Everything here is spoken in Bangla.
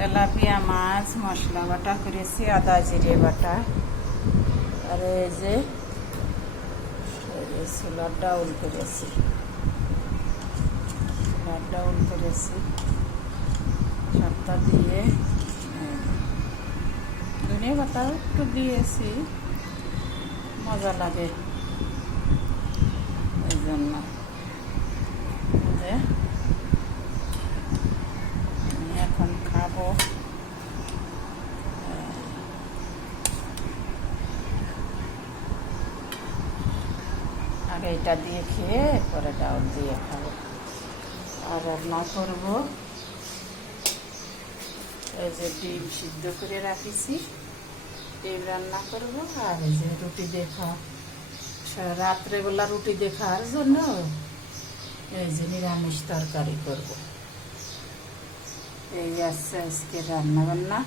তেলাপিয়া মাছ মশলা বাটা করেছি, আদা জিরে বাটা। আর এই যে ছোলার ডাউল করেছি, সবটা দিয়ে ধনিয়া পাতা একটু দিয়েছি, মজা লাগে এই জন্য। এখন খাবো। আগে এটা দিয়ে খেয়ে পরে ডাউল দিয়ে খাবো। আর রান্না করবো এই যে ডিম সিদ্ধ করে রাখিছি, ডিম রান্না করবো। আর এই যে রুটি দেখা, রাত্রেবেলা রুটি দেখার জন্য এই যে নিরামিষ তরকারি করবো। এই আছে আজকে রান্না বান্না।